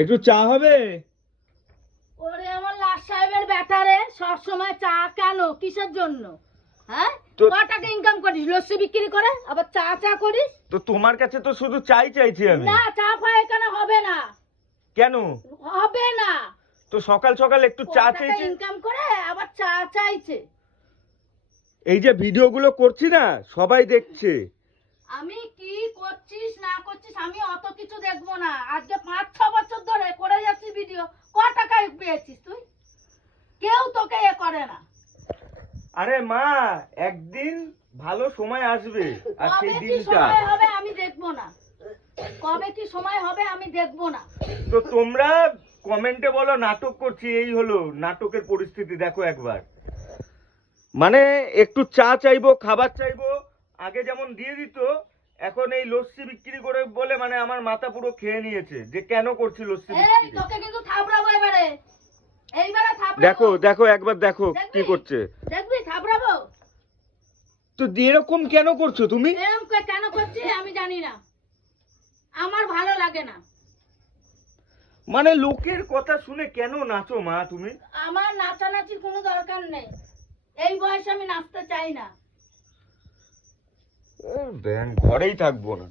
একটু চা হবে? ওরে আমার লাট সাহেবের ব্যাটারে সব সময় চা কেন, কিসের জন্য? হ্যাঁ, তো- ক টাকা ইনকাম করিস লস্যি বিক্রি করে, আবার চা চা করিস? তো তোমার কাছে তো শুধু চাই চাইছি আমি। না, চা ফাই এখানে হবে না, কেন? হবে না। তো সকাল সকাল একটু ক চা টাকা চাইছি। ইনকাম করে আবার চা চাইছে। এই যে ভিডিওগুলো করছি না, সবাই দেখছে। আমি কি করছিস না করছিস আমি অত কিছু দেখবো না। আজকে 5-6 বছর ধরে করে যাচ্ছি ভিডিও, ক টাকায় পেয়েছিস তুই? কেউ তোকে এ করে না। আরে মা, একদিন ভালো সময় আসবে, আর কবে সেই কি দিনটা। সময় হবে আমি দেখবো না, কবে কি সময় হবে আমি দেখবো না। তো তোমরা কমেন্টে বলো নাটক করছি, এই হলো নাটকের পরিস্থিতি। দেখো একবার, মানে একটু চা চাইবো, খাবার চাইবো, আগে যেমন দিয়ে দিত, এখন এই লস্যি বিক্রি করে বলে মানে আমার মাথা পুরো খেয়ে নিয়েছে যে কেন করছি লস্যি এই বিক্রি। তোকে কিন্তু থাপড়াবো এবারে, এইবারে থাপড়াবো। দেখো দেখো একবার দেখো কি দেখবি? করছে। দেখবি থাপড়াবো? তো এরকম কেন করছো তুমি? এরকম কেন করছি আমি জানি না, আমার ভালো লাগে না। মানে লোকের কথা শুনে কেন নাচো মা তুমি? আমার নাচানাচির কোনো দরকার নেই, এই বয়সে আমি নাচতে চাই না। ঘরেই থাকবো না।